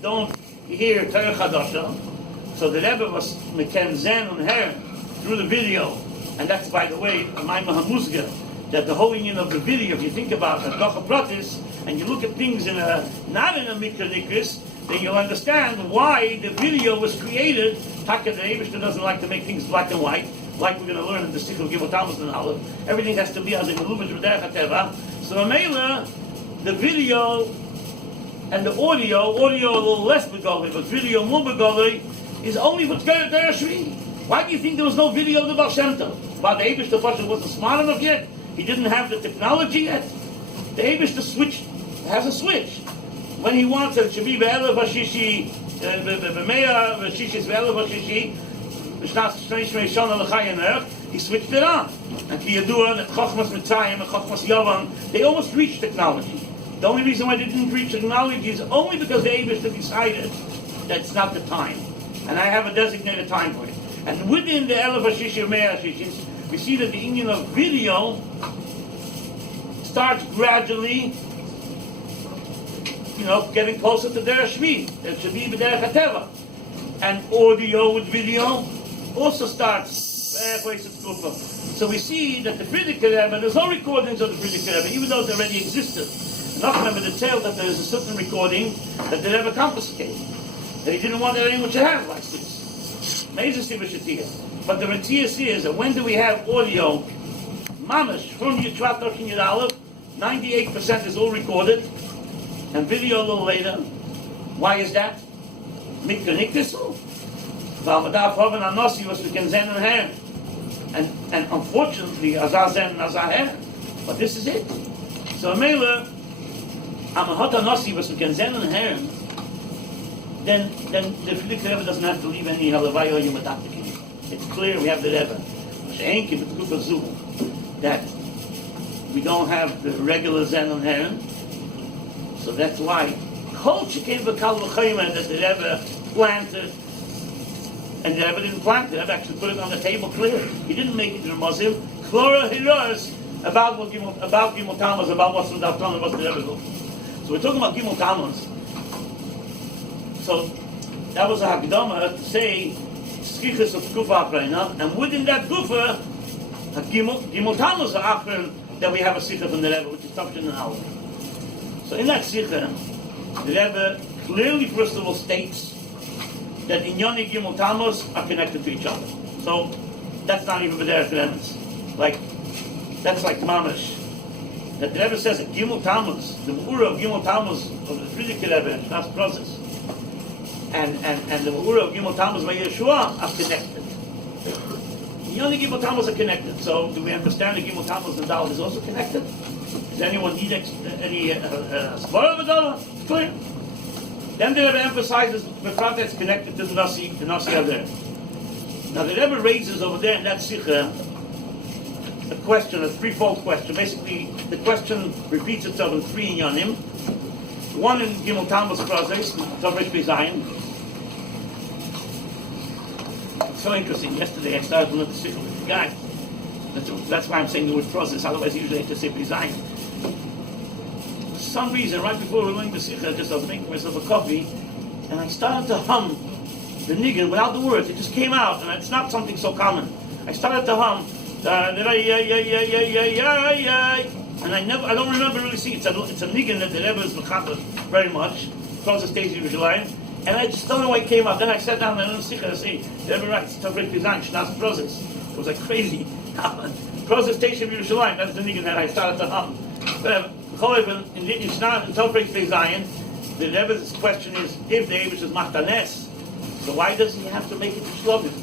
don't hear Torah Chadasha. So the Rebbe was meken zen and her through the video, and that's, by the way, my Mahamuzga, that the whole union of the video, if you think about it, Docha Pratis, and you look at things not in a Mikra Nikris, then you'll understand why the video was created. Taka the Eibishter doesn't like to make things black and white, like we're going to learn in the Sichel Gimel Tamuz and Aleph. Everything has to be as a Meluvish B'derech HaTeva. So Amela, the video and the audio a little less begoli, but video more begoli, is only for Tzkeret Dereshvi. Why do you think there was no video of the Baal Shem Tov? But the Eibishter Pasha wasn't smart enough yet? He didn't have the technology yet? The Eibishter switch has a switch. When he wants it should be Ve'elev HaShishi, Ve'meya HaShishis Ve'elev HaShishi, V'shnas Shnei Shmei Shana L'chai Enerch, he switched it on. And Ki Yadua, and Chochmas Mitzrayim, and Chochmas Yavan, they almost reached technology. The only reason why they didn't reach technology is only because the Eibishter decided that it's not the time. And I have a designated time for it. And within the Ve'elev HaShishi, Ve'meya HaShishis, we see that the union of video starts gradually, getting closer to Derech Shvi. It should be B'derech HaTeva. And audio with video also starts. So we see that the Frierdiker Rebbe, there's no recordings of the Frierdiker Rebbe, even though it already existed. Enough remember the tale that there is a certain recording that the Rebbe confiscated. That he didn't want anyone to have like this. But the Matthias is that when do we have audio? Mamash, from Yitrat Toshin Yud Aleph, 98% is all recorded, and video a little later. Why is that? Mikra Niktisu. V'amadav Hoven Anosi was we can zen and her. And unfortunately, Azar zen and Azar her. But this is it. So Mela, Amahot Anosi was we can zen and her. Then the Frierdiker Rebbe doesn't have to leave any Halavai or Yumataptik. It's clear we have the Rebbe. That we don't have the regular Zen and Herren. So that's why culture came to Kal V'chayma that the Rebbe planted. And the Rebbe didn't plant it. The Rebbe actually put it on the table clear. He didn't make it Ramazim. Klora Hiras about Gimel Tamuz, about what's in the Haftarah, what's the Rebbe doing. So we're talking about Gimel Tamuz. So that was a Hakdama to say Skichas of Kufa Afreina, and within that Kufa, Gimel Tamuz Afrein, that we have a Sikha from the Rebbe, which is Tavshin and Aleph. So in that Sikha, the Rebbe clearly, first of all, states that Inyoni Gimel Tamuz are connected to each other. So that's not even B'derech Remes. That's like Mamash. That the Rebbe says that Gimel Tamuz, the Me'ura of Gimel Tamuz of the Frierdiker Rebbe, that's the process. And the Me'ura of Gimel Tamuz by Yeshua are connected. The only Gimel Tamuz are connected. So do we understand that Gimel Tamuz and Dalet is also connected? Does anyone need any Svara of Dalet? It's clear. Then the Rebbe emphasizes the fact that it's connected to the Nasi Ader. Now the Rebbe raises over there in that Sikha a question, a threefold question. Basically, the question repeats itself in three inyanim. One in Gimel Tamuz process, Tavresh Bezayin. It's so interesting. Yesterday I started to learn the Sikha with the guy. That's why I'm saying the word process. Otherwise, usually I have to say Bezayin. For some reason, right before we were learning the Sikha, I was making myself a coffee, and I started to hum the niggin without the words. It just came out, and it's not something so common. I started to hum. And I don't remember really seeing it. It's a niggin that the Rebbe is mechaper very much. Across the stage of Yerushalayim. And I just don't know why it came out. Then I sat down and I learned Sikha to say, the Rebbe writes, Tavrik Design, Shnas Prozes. It was like crazy. Prozes stage of Yerushalayim, that's the niggin that I started to hum. But in Tavrik Design, the Rebbe's question is, if the Eibush is Machtanes, so why does he have to make it to Shlovim?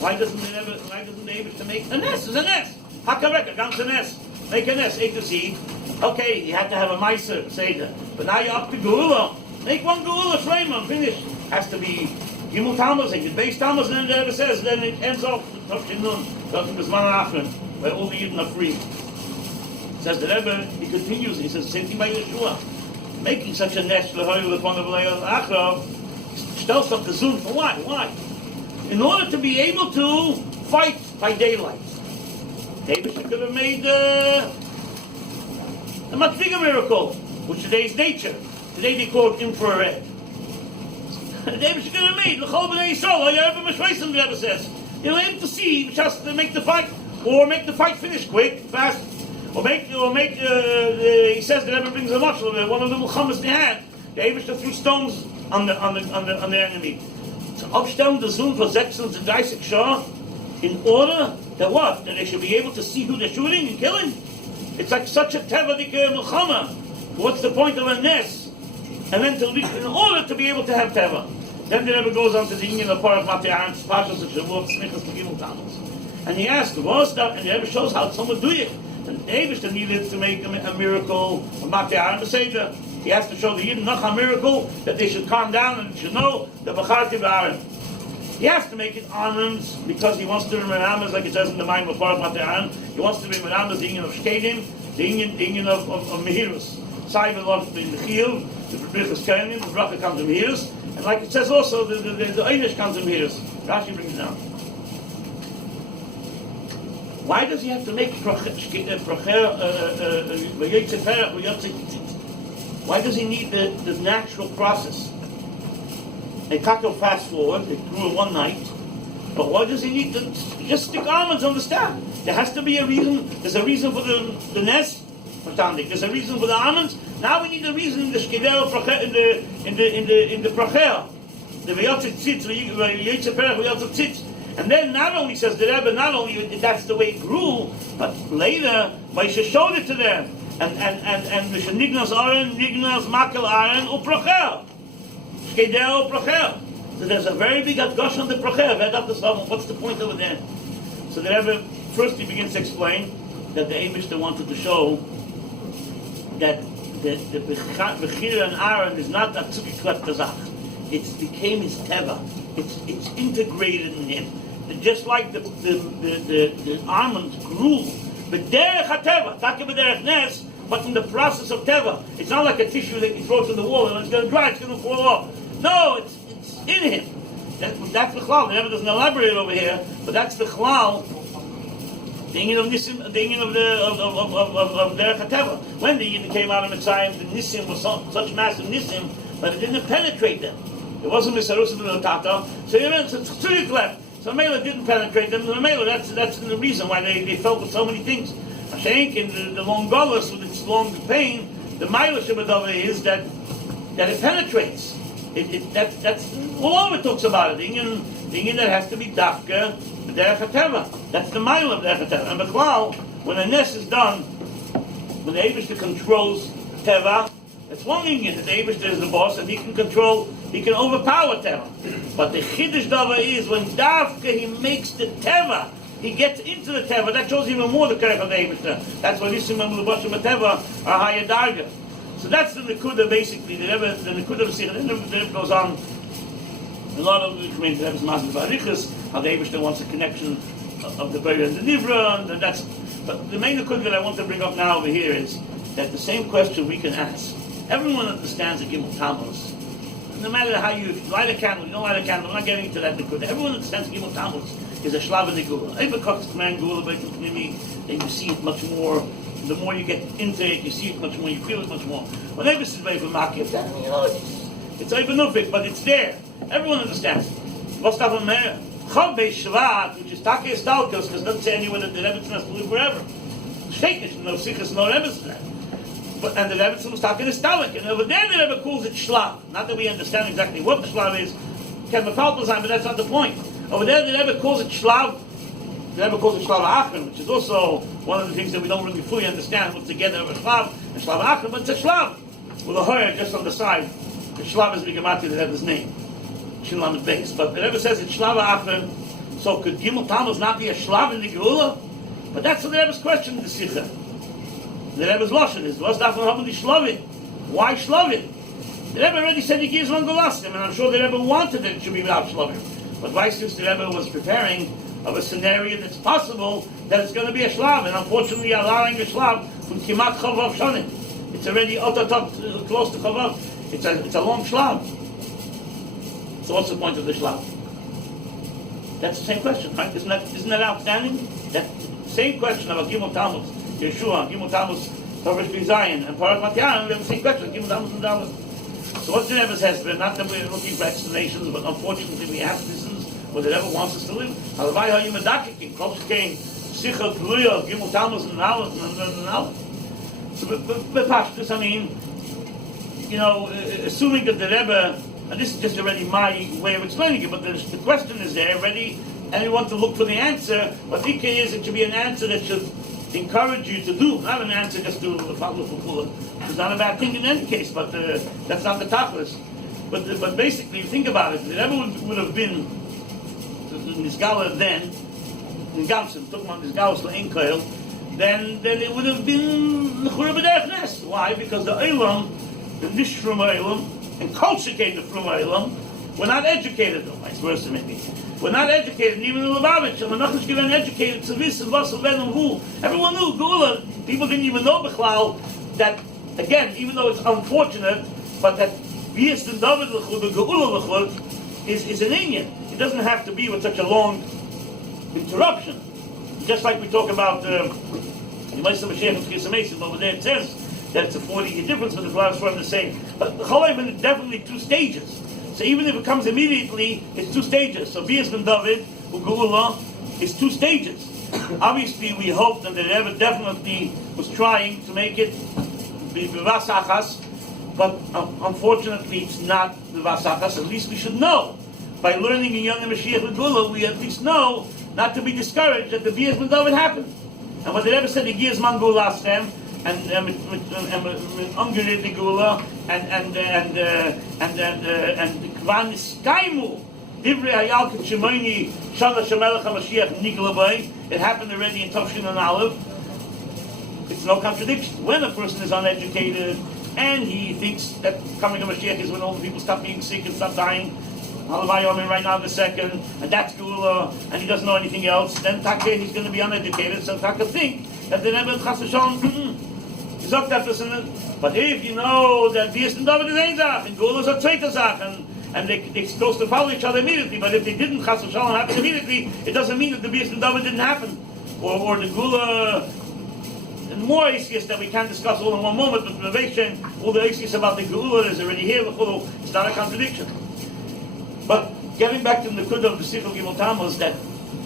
Why doesn't the Eibush to make a Nes? It's a Nes. Hakareka, Gams a Nes. Make a Nes, A to Z. Okay, you have to have a Meiser, Seder. But now you're up to Geula. Make one Geula, frame them, finish. Has to be Gimel Tamuz, and base Tamuz, and then the Rebbe says, then it ends off with Tavshin Nun, Tavshin Bezman Achron, where all the Yidden are free. Says the Rebbe, he continues, he says, same thing by Yeshua. Making such a Nes, Lehoy, Lepon, Lehoy, Achron, tells up the Zun for why? Why? In order to be able to fight by daylight. David could have made a much bigger miracle, which today is nature. Today they call it infrared. The Eibishter gave him made. L'chol b'nei Yisrael, ha'yarevim ha'shveisim, the Rebbe says. You know, able to see, just to make the fight, or make the fight finish quick, fast, or make. He says the Rebbe brings a much one of the milchamas they had. The Eibishter threw stones on the enemy. So aufstellen the Zoom for 36 Shah in order that what? That they should be able to see who they're shooting and killing. It's like such a tevadik milchama. What's the point of a nes? And then in order to be able to have teva. Then the Rebbe goes on to the union of Parach Matei Pashas of Shavuot, Smichas Megillah Tamuz. And he asked, what's that? And the Rebbe shows how someone do it. And the Eibishter needed to make a miracle of Matei Aaron Beseder. He has to show the Yidden noch a miracle that they should calm down and should know the Bacharti B'Aaron. He has to make it almonds because he wants to be Meramas, like it says in the mind of Parach Matei Aaron. He wants to be Meramas, the union of Shkedim, the union of Mehirus. Simon loves the Mechil, the Brichas Kenim, the Bracha comes to Mehirus. And like it says also, the Einish comes in here. Rashi brings it down. Why does he have to make why does he need the natural process? They cut to fast forward, they grew it one night. But why does he need to just stick almonds on the staff? There has to be a reason. There's a reason for the nest. There's a reason for the almonds. Now we need a reason in the shkedel in the pracher, the v'yotzit tzitz, v'yotzit perach v'yotzit tzitz. And then not only says the Rebbe, not only that's the way it grew, but later Moshe showed it to them. And the shenignas aren, nignas makel aren u'pracher, shkedel u'pracher. So there's a very big adgosh on the pracher. What's the point over there? So the Rebbe first he begins to explain that the Eibishter wanted to show that the Bechir and Aaron is not a tzukiklet tazach. It became his teva. It's integrated in him. Just like the almonds grew, but derech hateva, taka b'derech nes, but in the process of teva. It's not like a tissue that you throw to the wall and it's going to dry, it's going to fall off. No, it's in him. That's the chlal. The Rebbe doesn't elaborate over here, but that's the chlal. The Inyan of Nisim, the Inyan of Derech HaTeva. When the Yidden came out of Mitzrayim, the Nisim was such massive Nisim, but it didn't penetrate them. It wasn't Misarusa to the Tata. So it's Tzurik left. So Mela didn't penetrate them. The Mela, that's the reason why they felt with so many things. Hashank in the long Golos with its long pain, the Mela Shabbatova is that it penetrates. That's all over it talks about it. The Inyan that has to be Dafka, the Derech HaTeva. That's the mile of Derech HaTeva. And Bechlal, when a nest is done, when the Eibishter controls Teva, that's one Inyan. The Eibishter is the boss, and he can overpower Teva. But the Chiddush Dava is when Dafka he makes the Teva, he gets into the Teva. That shows even more the Kerech of the Eibishter. That's why Nisim and Lubashim Teva are higher Darga. So that's the Nekuda basically. The Nekuda of Sikha. Then the Rebbe goes on. A lot of the Rebbe's Masber Barichas, how the Eibishter wants a connection of the Beir and the Nivra, and that's. But the main Nekuda that I want to bring up now over here is that the same question we can ask. Everyone understands the Gimel Tamuz. No matter how you light a candle, you don't light a candle. I'm not getting into that Nekuda. Everyone understands the Gimel Tamuz is a Shlav and Negula. Every command Gula, and you see it much more. The more you get into it, you see it much more, you feel it much more. Whenever it's very Makif, it's Ivanufik, but it's there. Everyone understands. What's that from there? Chol Beis Shvat, which is Taka Estalkos, because it doesn't say anywhere that the Rebbetzin has to live forever. Shteitnish, no Sichas, no Rebbetzin. And the Rebbetzin was Taka Estalk, and over there the Rebbe calls it Shlav. Not that we understand exactly what the Shlav is, but that's not the point. Over there the Rebbe calls it Shlav. The Rebbe calls it Shlav Achron, which is also one of the things that we don't really fully understand what's together of a Shlav and Shlav Achron, but it's a Shlav. With a Hoyer just on the side. The Shlav is Bigamati, the Rebbe's name. Shinlam base. But the Rebbe says it's Shlav Achron, so could Gimel Tamuz not be a Shlav in the Geula? But that's the Rebbe's question in the Sikha. The Rebbe's Lashon is, what's that from the Shlavin? Why Shlavin? The Rebbe already said he gives one Golastim, and I'm sure the Rebbe wanted that it should be without Shlavin. But why, since the Rebbe was preparing of a scenario that's possible that it's going to be a Shlav, and unfortunately allowing a Shlav from Kimat Chavav Shonim. It's already close to Chavav. It's a long Shlav. So what's the point of the Shlav? That's the same question, right? Isn't that outstanding? That same question about Gimel Tamuz, Yeshua, Gimel Tamuz, Rabbi Zalman, and Parach Matei, we have the same question, Gimel Tamuz and Damas. So what's the Rebbe's hesper? Not that we're looking for explanations, but unfortunately we have to. This is what the Rebbe wants us to live. Halavai ha'yim adakikim, kol shkein, sicha gluya, gimel Tamuz, and now. So, but Pashtus, I mean, assuming that the Rebbe, and this is just already my way of explaining it, but the question is there already, and we want to look for the answer. What the key is, it should be an answer that should encourage you to do, not an answer just to follow. It's not a bad thing in any case, but that's not the tachlis. But basically, think about it. If the Rebbe would have been in this gala then, in Gamson, talking about this gala in Koil, then it would have been l'chura b'derech nes. Why? Because the Eilam, the Nishrum Eilam, and Kolshik the Frum Eilam, were not educated, though, vice versa maybe. We're not educated, even in Lubavitch, and we're not even educated to this and Vassal Ben and Hu. Everyone knew Geula. People didn't even know Bechlal that, again, even though it's unfortunate, but that Bias and David L'chud, the Geula L'chud, is an Indian. It doesn't have to be with such a long interruption. Just like we talk about the Meister Mashiach and Chisa Mason, over there it says that it's a 40-year difference, but the flowers are the same. But the Cholayim is definitely 2 stages. So even if it comes immediately, it's 2 stages. So Bias ben David, Ugeula, is 2 stages. Obviously, we hope that the Rebbe definitely was trying to make it Vasachas, but unfortunately, it's not the Vasachas. At least we should know. By learning in Young Mashiach Ugeula, we at least know not to be discouraged that the Bias ben David happened. And what the Rebbe said, Igi Zman Geulaschem, and ungerät Gula, and Kvan Skaimu, Divrei Hayalkin Shemoini, Shana Shemelech HaMashiach Nikolabay. It happened already in Tavshin and Aleph. It's no contradiction. When a person is uneducated and he thinks that coming to Mashiach is when all the people stop being sick and stop dying, right now the second, and that's Gula, and he doesn't know anything else, then Taka he's going to be uneducated, so Taka think that the Rebbe Chas v'Shalom is up that person. But if you know that Bias and David is ein Zach, and Gula is a zweite Zach, and they're supposed to follow each other immediately, but if they didn't Chas v'Shalom happen immediately, it doesn't mean that the Bias and David didn't happen. Or the Gula, and more ACS that we can't discuss all in one moment, but the Vation, all the ACS about the Gula is already here, it's not a contradiction. But getting back to the Nekuda of the Sichel Gimel Tamuz, that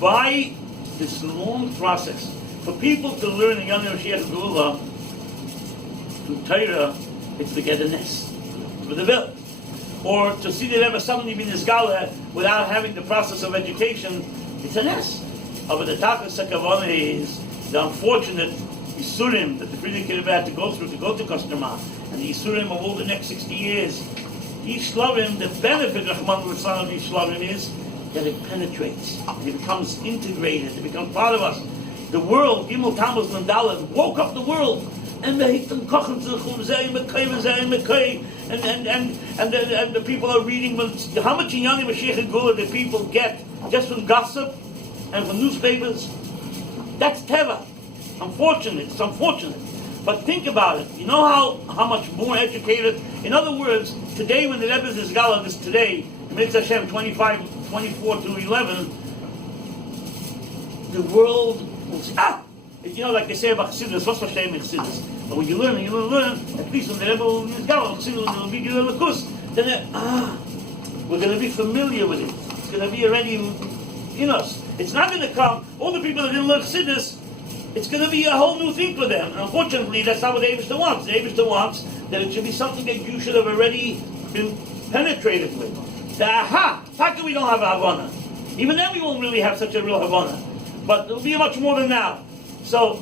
by this long process, for people to learn in Young Mashiach Geula, to Torah, it's to get a nest, for the bill. Or to see the Rebbe suddenly be in this gala without having the process of education, it's a nest. But the Tachlis HaKavana is the unfortunate Yisurim that the Frierdiker Rebbe had to go through to go to Kosterma, and the Yisurim of all the next 60 years. Each Shlavim, the benefit of Rahman of each Shlavim is that it penetrates, it becomes integrated, it becomes part of us. The world, Gimel Tamuz Nandalet, woke up the world, and the and the people are reading. How much in Young Mashiach Geula the people get just from gossip and from newspapers? That's teva. Unfortunate. It's unfortunate. But think about it. You know how much more educated. In other words, today when the Rebbe is Gala, this today, Mitzvah Hashem 24 to 11, the world will say, like they say about Chassidus, what's Hashem in Chassidus? But when you learn, at least when the Rebbe is Gala, Chassidus will be given a kus, then we're going to be familiar with it. It's going to be already in us. It's not going to come, all the people that didn't learn Chassidus, it's going to be a whole new thing for them. And unfortunately, that's not what the Eibishter wants. The Eibishter wants that it should be something that you should have already been penetrated with. The aha, how come we don't have a Havana? Even then we won't really have such a real Havana. But it'll be much more than now. So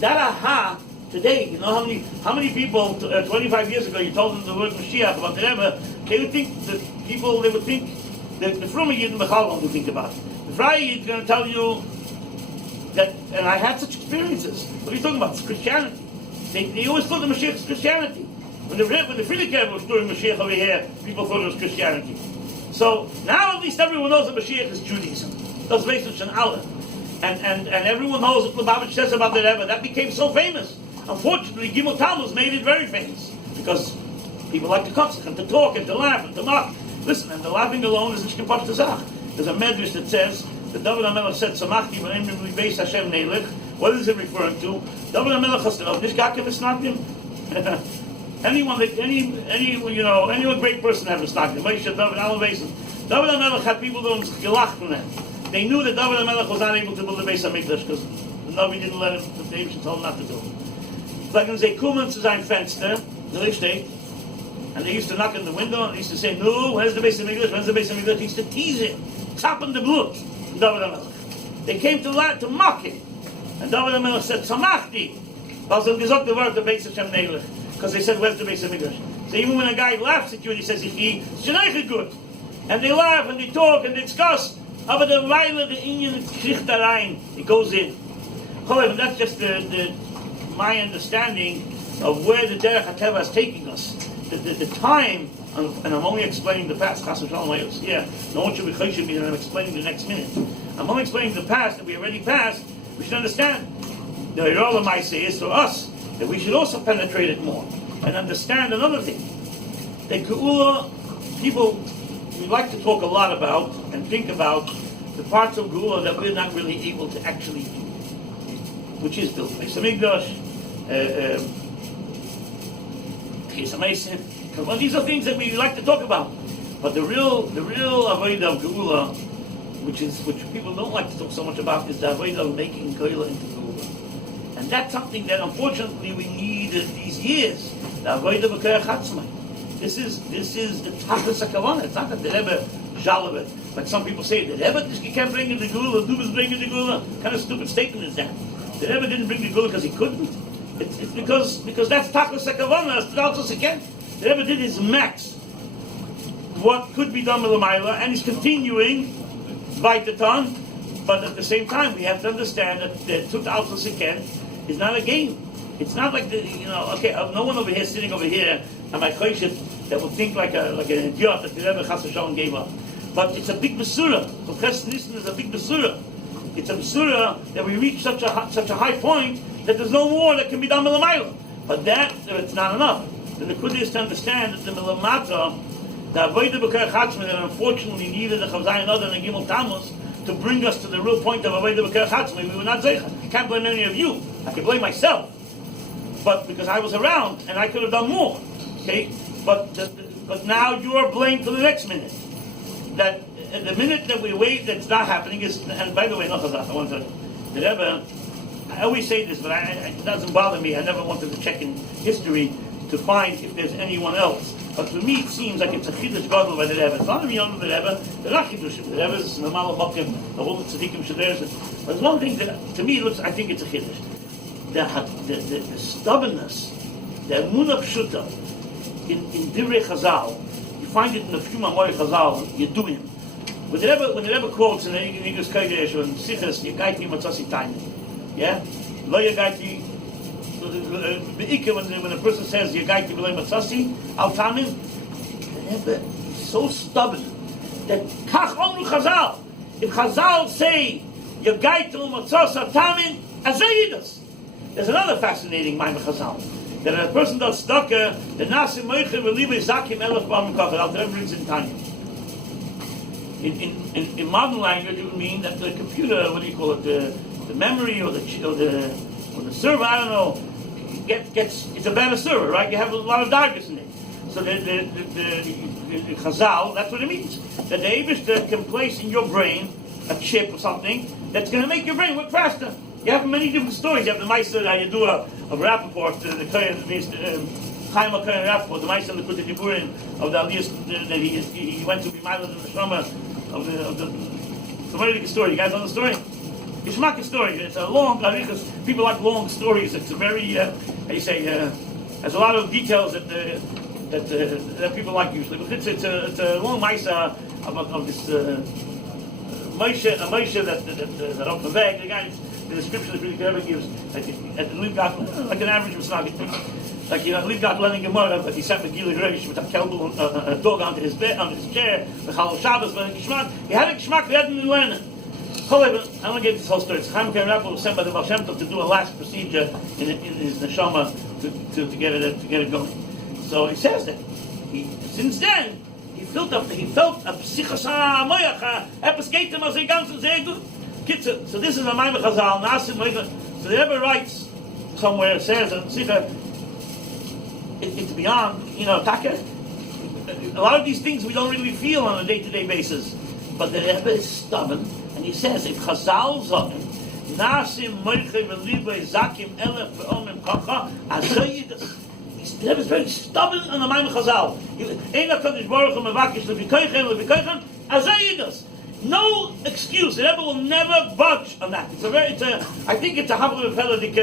that aha, today, you know how many people, 25 years ago, you told them the word Mashiach about the Rebbe, they would think that the Fruma Yid and Bechal would think about it. The Friar Yid is going to tell you that, and I had such experiences. What are you talking about? It's Christianity. They always thought the Mashiach is Christianity. When the Frierdiker was doing Mashiach over here, people thought it was Christianity. So now at least everyone knows that Mashiach is Judaism. That's based on Allah. And everyone knows what Lubavitch says about the Rebbe. That became so famous. Unfortunately, Gimel Tamuz made it very famous. Because people like to cuss and to talk and to laugh and to mock. Listen, and the laughing alone is Nishkin Pash Tazach. There's a medrash that says, the David HaMelech said, Samachti v'nei beis Hashem neilech. What is it referring to? David HaMelech has said, Nishgakim is not him. Anyone great person had a stock. Moshe, David, Alan Basin. David HaMelech had people that was gelach from them. They knew that David HaMelech was not able to build the Beis HaMikdash because the Navi didn't let him, the David told him not to do it. Like when they kommen zu sein Fenster, the Licht steht, and they used to knock on the window and they used to say, "No, where's the Beis HaMikdash? Where's the Beis HaMikdash?" He used to tease him, tapping the blood. David HaMelech. They came to mock him, and David HaMelech said, "Samachti." Was gesagt the word the Beis Hashem Neilech, because they said, "Where's the Beis HaMikdash?" So even when a guy laughs at you and he says, "He Shneiche good," and they laugh and they talk and they discuss, aber the Weile the Indian kriegt da rein, it goes in. However, that's just my understanding of where the Derech HaTeva is taking us. The time, and I'm only explaining the past. Chas v'shalom here. No one should be choshev me, and I'm explaining the next minute. I'm only explaining the past that we already passed. We should understand. The Hirol Maaseh is to us that we should also penetrate it more and understand another thing. The Geula, people, we like to talk a lot about and think about the parts of Geula that we're not really able to actually do, which is build Beis HaMikdash, well, these are things that we like to talk about. But the real avodah of Geula, which people don't like to talk so much about, is the avodah of making Geula into Geula. And that's something that unfortunately we need these years. The avodah of B'Koyach Atzmai. This is the Tachlis HaKavanah. It's not that the Rebbe Jalabet, like some people say, the Rebbe can't bring in the Geula, Dubas bringing the Geula. What kind of stupid statement is that? The Rebbe didn't bring the Geula because he couldn't. It's because that's Tachlis HaKavanah, as also again. The Rebbe did his max, what could be done with the Maila, and he's continuing weiter on. But at the same time, we have to understand that the 2000 Seken is not a game. It's not like no one over here sitting over here, and my choishet that will think like an idiot that the Rebbe Chas v'Shalom gave up. But it's a big besura. So Ches Nissen is a big besura. It's a besura that we reach such a high point that there's no more that can be done with the Maila. But it's not enough. The Nekudah is to understand that the Milamata, the Avodah B'Koyach Atzmai, that unfortunately neither the Chavzai nor the Gimel Tamuz to bring us to the real point of Avodah B'Koyach Atzmai, we were not zeicha. I can't blame any of you. I can blame myself, but because I was around and I could have done more. Okay, but now you are blamed for the next minute. That the minute that we wait, that's not happening is. And by the way, no Chazak, I want to. The Rebbe, I always say this, but it doesn't bother me. I never wanted to check in history to find if there's anyone else. But to me, it seems like it's a chiddush gadol by the Rebbe. It's not only under the Rebbe. There are chiddushim. The Rebbe is normal makim. The whole tzaddikim shaders. But there's one thing that to me looks. I think it's a chiddush. The stubbornness, the emunah pshuta in divrei Chazal. You find it in the few Mamorei Chazal. You do him. When the Rebbe quotes in the English Kodesh or in Sichas, Yagaiti Matzasi Taini. Yeah, lo Yagaiti. When a person says Yagaiti v'lo Matzasi Al Tamin, the Rebbe is so stubborn that Kach Omru Chazal. If Chazal say Yagaiti Matzasi Al Tamin, Azayidas. There's another fascinating mind of Chazal. That a person does tzedakah, the Nasim Moichel v'libei Zakim Elef Bam Kafir. Al Rebbe brings in Tanya. In modern language, it would mean that the computer, what do you call it, the memory or the server, I don't know, it's a better server, right? You have a lot of darkness in it. So the Chazal, that's what it means. That the Eibishter can place in your brain a chip or something that's going to make your brain work faster. You have many different stories. You have the Meister that you do of Rappaport, the Kohen, Chaim HaKohen Rappaport, the Meister of the Kutei Diburim, of the Aliyah that he went to be Milo in the Shama of the very story. You guys know the story? Yishmak story. It's a long, because people like long stories. It's a very, how you say, there's a lot of details that people like usually. But it's a long Maisa of this Moshe that off the bag. The guy, the description that Rabbi Zalman gives at the Livgat, like an average Misnagit. Like Livgat learning Gemara, but he sat with Gili Reish with a dog onto his bed, onto his chair, the Chal Shabbos learning Gishmak. He had a Gishmak, he hadn't learned it. However, I don't get this whole story. Chaim HaKohen Rappaport was sent by the Baal Shem Tov to do a last procedure in his neshama to get it going. So he says that since then he felt a psichas ha'moyach, epesketem as a ganzen sehr gut. So this is a Maimon Chazal, Nasim Moichel. So the Rebbe writes somewhere, says, it's beyond, Taka. A lot of these things we don't really feel on a day-to-day basis. But the Rebbe is stubborn, and he says, if Chazal Zogen, Nasim Moiche V'Libo Zakim Elef V'Omim Kacha, Azoyidus. The Rebbe is very stubborn on the mind of Chazal. Ein HaKadosh Baruch Hu Mevakish Levikoichem, Azoyidus. No excuse. The Rebbe will never budge on that. I think it's a Havla V'Peladik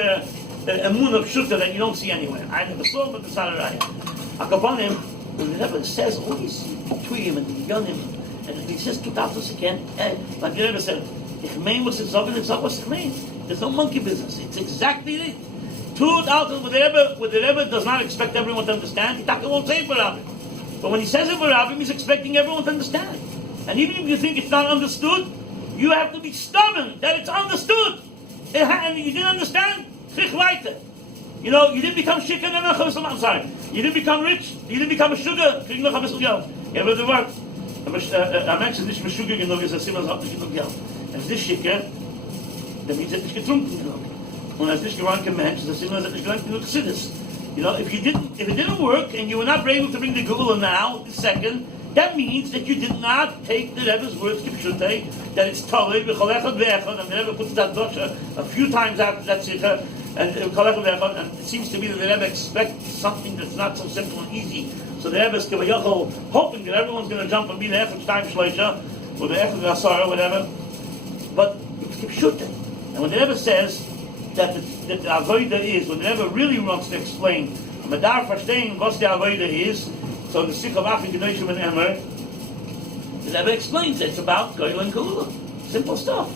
Emun of Shutta that you don't see anywhere. I never saw him, but it's not a raya. Akaponim, when the Rebbe says all these Tweem and the Yonim, and he says 2000 again, like the Rebbe said, there's no monkey business. It's exactly it. 2000, what the Rebbe does not expect everyone to understand, he won't say it for Rabbi. But when he says it for Rabbi, he's expecting everyone to understand. And even if you think it's not understood, you have to be stubborn that it's understood. And you didn't understand, you didn't become shikar, I'm sorry. You didn't become rich, you didn't become a sugar, you have the word. I mentioned this Meshuggah genug is a Simas hat nicht genug Geld. Als this Schicker, dann means nicht getrunken genug. Und als nicht geranke Mensch, ist a Simas hat nicht geranke genug Chassidus. If it didn't work and you were not able to bring the Gula now, the second, that means that you did not take the Rebbe's words kipshutei, that it's Talib, B'cholechad Ve'echad, and the Rebbe puts that dosha a few times after that Sikha, and B'cholechad Ve'echad, and it seems to me that the Rebbe expects something that's not so simple and easy. So the Rebbe is hoping that everyone's going to jump and be the Echad Shtayim Shleisha, or the Echad Asar, or whatever. But it's kipshutei. And when the Rebbe says that the Avodah is, when the Rebbe really wants to explain, Madar verstehen what the Avodah is, so the Sikh of Achim Kedoshim and Emer, the Rebbe explains it's about Goyal and Geula. Simple stuff.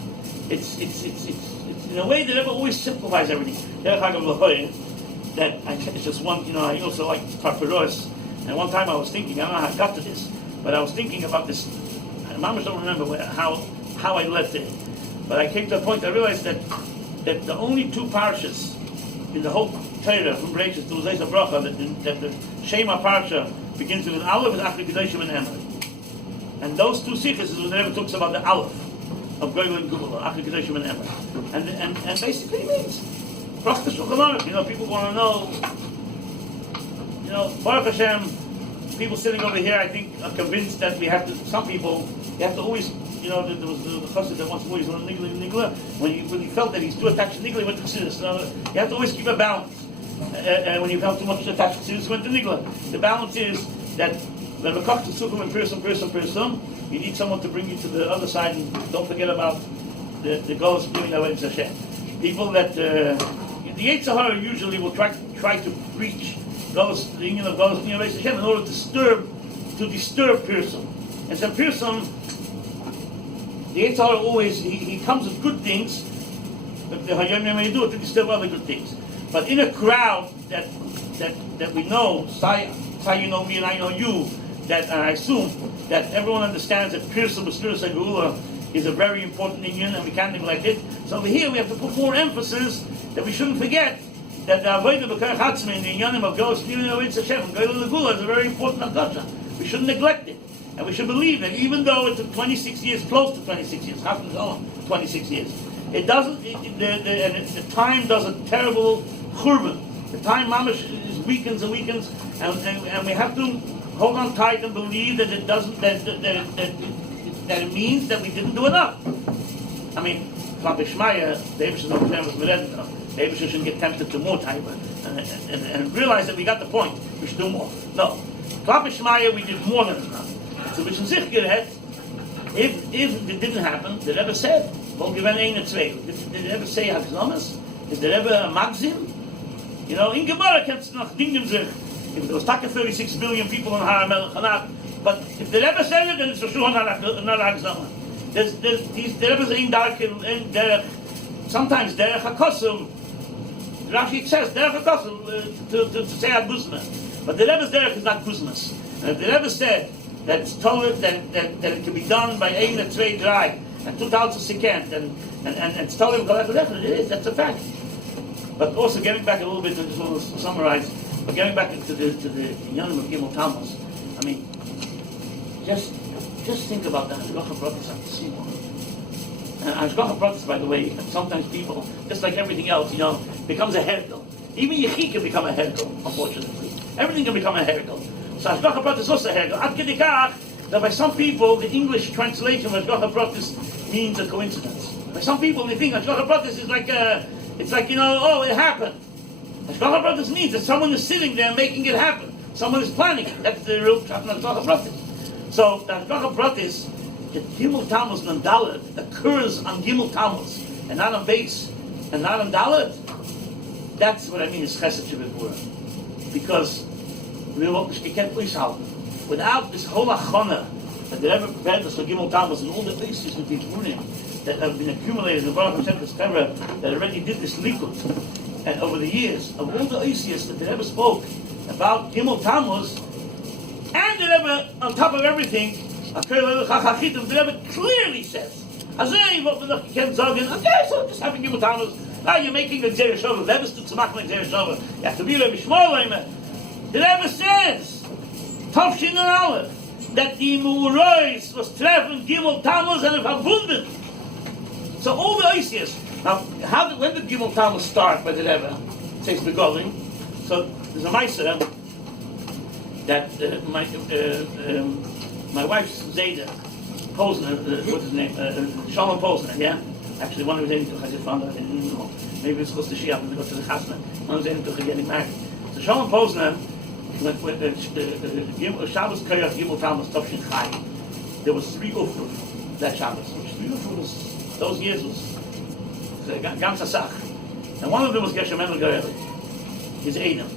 It's in a way the Rebbe always simplifies everything. That it's just one, I also like Papiros, and one time I was thinking, I don't know how I got to this, but I was thinking about this, I don't remember how I left it, but I came to a point I realized that the only two parshas in the whole Torah from Bereshit to Zeis HaBracha, that the Shema Parsha begins with an Aleph and Achim Kedoshim and Emer. And those two sikhs is when the Rebbe talks about the Aleph of Goyal and Geula, Achim Kedoshim and Emer. And basically it means, Brach the Shulchan Aruch, people want to know, Baruch Hashem, people sitting over here, I think, are convinced that we have to, some people, you have to always, there was the chassid that once always learned Nigla, when he felt that he's too attached to Nigla, he went to Chassidus. You have to always keep a balance. And when you felt too much attached to Chassidus, he went to Nigla. The balance is that when we come to Sukkah in person, you need someone to bring you to the other side, and don't forget about the goals doing away with Hashem. People that, the Yetzer Hara usually will try to preach the union of goals in Hashem in order to disturb person. And so person, the Yetzer Hara always, he comes with good things, but the Hayom may do it to disturb other good things. But in a crowd that we know, Sai you know me and I know you, that I assume that everyone understands that Pirsa B'Snurus HaGeula is a very important union and we can't neglect it. So over here we have to put more emphasis that we shouldn't forget that the Avodah B'Koach Hatzmi, the Inyanim of Golos Pnimim Aved Hashem, and Goyal L'Gula is a very important Hakadosh. We shouldn't neglect it. And we should believe that even though it took 26 years, close to 26 years, 26 years, it doesn't, the time does a terrible churban. The time mamash weakens and weakens, and we have to hold on tight and believe that it doesn't, that it means that we didn't do enough. I mean, Rabbi Shmaya, the Eibusher was Meredith, the Eibusher shouldn't get tempted to more time and realize that we got the point. We should do more. No. Rabbi Shmaya, we did more than enough. So we should sich gerät, if it didn't happen, the Rebbe said, well, given ein zwei. Did the Rebbe say Hagzomas? Is the Rebbe a Magzim? In Gemara kannst du noch dingen sich. If there was 36 billion people in Har HaMelech, but if the Rebbe said it, then it's for sure not Hagzoma. The Rebbe's ein derech, sometimes derech HaKosuv, Rashi says derech HaKosuv to say Haguzma. But the Rebbe's derech is not Guzmas. And if the Rebbe said that it's told that it can be done by ein and zwei dry, and 2000 sekent, and it's totally it is, that's a fact. But also getting back a little bit, I just want to summarize, but getting back into the Inyanim of Gimel Tamuz, I mean, just think about that. Hashgacha Pratis at the Simon. And Hashgacha Pratis, by the way, sometimes people, just like everything else, becomes a herkel. Even Yechi can become a herkel, unfortunately. everything can become a hergel. So Hashgacha Pratis is also a hergel. Ad kei kach that by some people the English translation of Hashgacha Pratis means a coincidence. By some people they think Hashgacha Pratis is like it's like, oh, it happened. Hashgacha Pratis means that someone is sitting there making it happen. Someone is planning it. That's the real Hashgacha Pratis. So the Hashgacha Pratis, the Gimel Tamuz and Dalet occurs on Gimel Tamuz and not on Beis and not on Dalet. That's what I mean is Chesed Shebibura. Because you can't please help. Without this whole achana that they ever prepared us for Gimel Tamuz and all the bases with these runim that have been accumulated in the Baruch Hashem Torah that already did this likut, and over the years of all the Isias that they ever spoke about Gimel Tamuz, and they ever on top of everything, the Rebbe clearly says, okay, so just having Gimel Tamuz, you're making a Gzerah Shova, the Rebbe stood to make a Gzerah Shova, you have to be Rebbe Shmuel. The Rebbe says, Tavshin and Aleph, that the Murois was treffen Gimel Tamuz and verbunden. So all the Isias. Now, when did Gimel Tamuz start by the Rebbe? It says Begolim. So there's a Meiser that my wife's Zayda, Posner, what's his name? Shalom Posner, yeah? Actually, one of his Zayda, I just found out, I didn't know. Maybe it's supposed to Shia, and go to the Chasna. One of his Zayda getting married. So Shalom Posner, Shabbos Koyach Gimel Tamuz Tavshin Chai, there was 3 Ufruf that Shabbos. 3 Ufruf was, those years was Gans Asach. And one of them was Geshem Emel Goyeli, his Edom.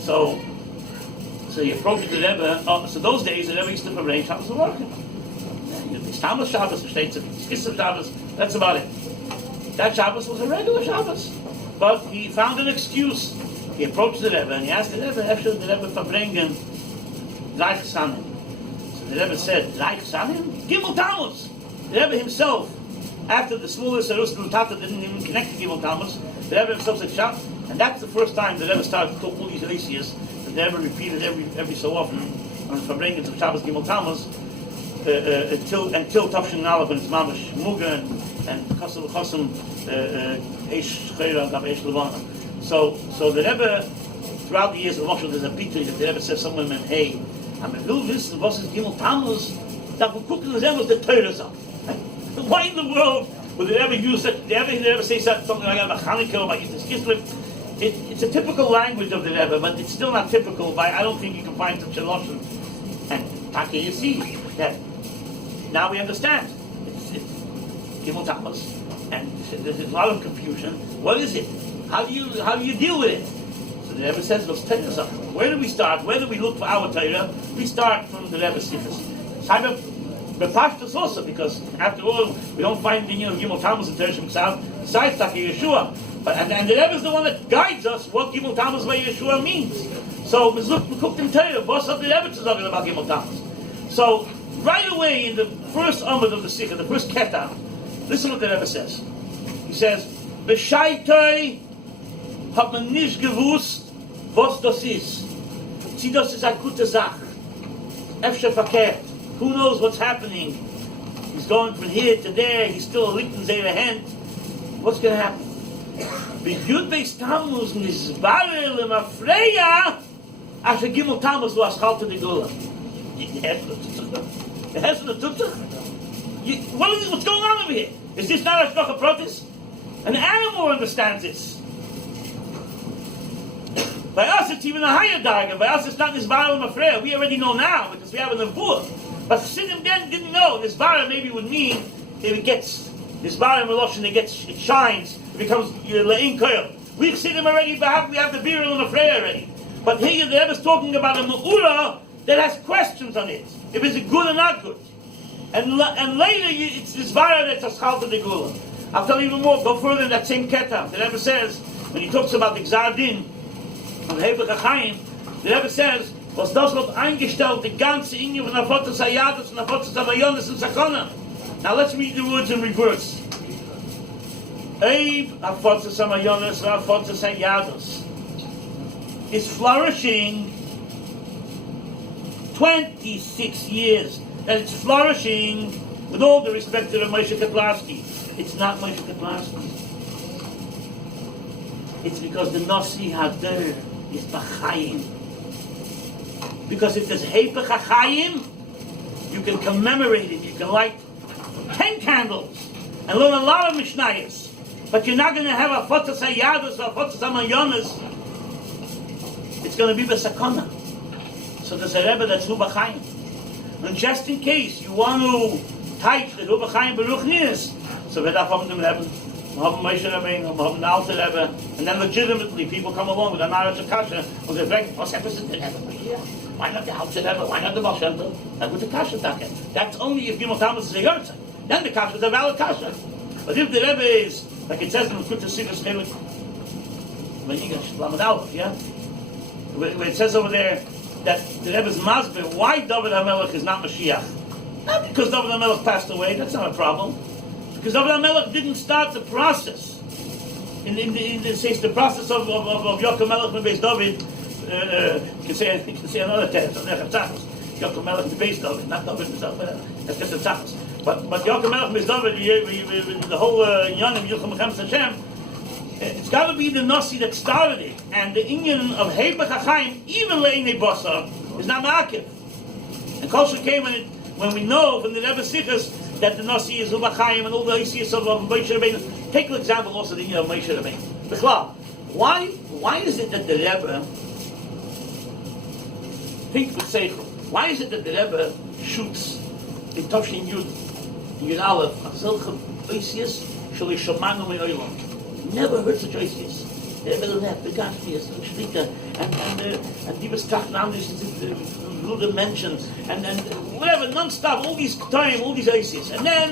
So he approached the Rebbe. So those days the Rebbe used to arrange Shabbos to work. It's Tamuz Shabbos, the States of Kislev Shabbos. That's about it. That Shabbos was a regular Shabbos, but he found an excuse. He approached the Rebbe and he asked the Rebbe, "After the Rebbe verbringen Reich Sanim." So the Rebbe said, "Reich Sanim, Gimel Tamuz." The Rebbe himself, after the smallest Sarus Tata didn't even connect to Gimel Tamuz, the Rebbe himself said, "Shab," and that's the first time the Rebbe started to talk all these Elisias. The Rebbe repeated every so often on the verbringen of Shabbos Gimel Tamuz until Tavshin Aleph and it's Mamash Muga and Chasam Chasam Eish Chayra Gav Eish Levana. So the Rebbe, throughout the years of Moshe, there's a picture that the Rebbe says someone meant, hey, I'm a will wissen, was ist Gimel Tamuz, that will cook in the Zemos the Torah song. Why in the world would they ever use that? They ever say something like about Chanukah or about Yitzhak Kislev? It's a typical language of the Rebbe, but it's still not typical. I don't think you can find such a lotion. And Taka, you see that now we understand. It's Gimel Tamuz, and there's a lot of confusion. What is it? How do you deal with it? So the Rebbe says, let's tell you something. Where do we start? Where do we look for our Torah? We start from the Rebbe's Sifus. Bepashtus also, because after all, we don't find the Gimel Tamuz in Torah Shemiksav, besides Taki Yeshua. And the Rebbe is the one that guides us what Gimel Tamuz by Yeshua means. So, we cooked in Torah, what's up the Rebbe to talk about Gimel Tamuz? So, right away in the first Amud of the Sikha, the first Keta, listen what the Rebbe says. He says, B'shaitai hat man nicht gewusst, was das ist. Sie, das ist eine gute Sache. Efter verkehrt. Who knows what's happening? He's going from here to there. He's still a lichten Zera hand. What's going to happen? B'yud beis Tamuz nizbare lemafreya asher Gimel Tamuz lo aschalta de Gula. The Hesed of Tutzach? What's going on over here? Is this not a Hashgacha Pratis? An animal understands this. By us, it's even a higher darga. By us, it's not Nizbara Mafreya. We already know now because we have a Nevuah. But Chassidim then didn't know. Nizbara maybe would mean if it gets Nizbara Meloshin, it shines, it becomes Le'in Koyel. We Chassidim already, we have the Bira Mafreya already. But here the Rebbe is talking about a Ma'ura that has questions on it. If it's good or not good. And later, it's Nizbara that's Aschalta de Gula. I'll tell you even more. Go further in that same Ketam. The Rebbe says, when he talks about the Gzar Din, on the Hebrew Chachaim, the Rebbe says, was das wird eingestellt, die ganze Inge von Afotos Hayadus und Afotos Havayonis und Sakona. Now let's read the words in reverse. Eib Afotos Havayonis and Afotos Hayadus is flourishing 26 years. And it's flourishing with all the respect to the Moshe Katlarsky. It's not Moshe Katlarsky. It's because the Nasi Hader is B'chaim. Because if there's Heipach HaChaim, you can commemorate it. You can light 10 candles and learn a lot of Mishnayos. But you're not going to have a Fotos HaYadus or a Fotos HaMayonas. It's going to be B'Sakona. So there's a Rebbe that's Hu B'Chaim. And just in case you want to type the Hu B'Chaim Beruchnias, so we have them Rebbe, we have Moshe Rabbeinu, we have the Alter Rebbe, and then legitimately people come along with a Maharaj Akasha, and they think, what's happened to the Rebbe? Why not the Alter Rebbe? Why not the Baal Shem Tov? That's what the Kasha Taka. That's only if Gimel Tamuz is a Yortzah. Then the Kasha is a valid Kasha. But if the Rebbe is, like it says in the Kutas Sigas Chelik, yeah? Where it says over there that the Rebbe's Masber, why David HaMelech is not Mashiach? Not because David HaMelech passed away, that's not a problem. Because David HaMelech didn't start the process. In the process of Yaakov Melech and Beis David, you can say another text, Yaakov Melech and Beis David, not David himself, that's just a tzachos. But Yaakov Melech and Beis David, the whole Yonim, Yilcham Mechem Hashem, it's got to be the Nasi that started it. And the Inyan of Heipach HaChaim, even Le'inei Basar, is not Ma'akiv. And Kosher came when we know from the Rebbe Sichas that the Nasi is Hu B'Chaim and all the Isis of Moshe Rabbeinu. Take an example also the Inyan of Moshe Rabbeinu. B'chlal, why is it that the Rebbe, think with Seichel, why is it that the Rebbe shoots in Tovshin Yud, in Yud Aleph, Azelchem Isis, Shali Shamanu Me'olam? Never heard such Isis. The Rebbe left, the Gashtias, the Shlita, and he was talking on this Luda mentions, and whatever, non-stop, all these time, all these Isis. And then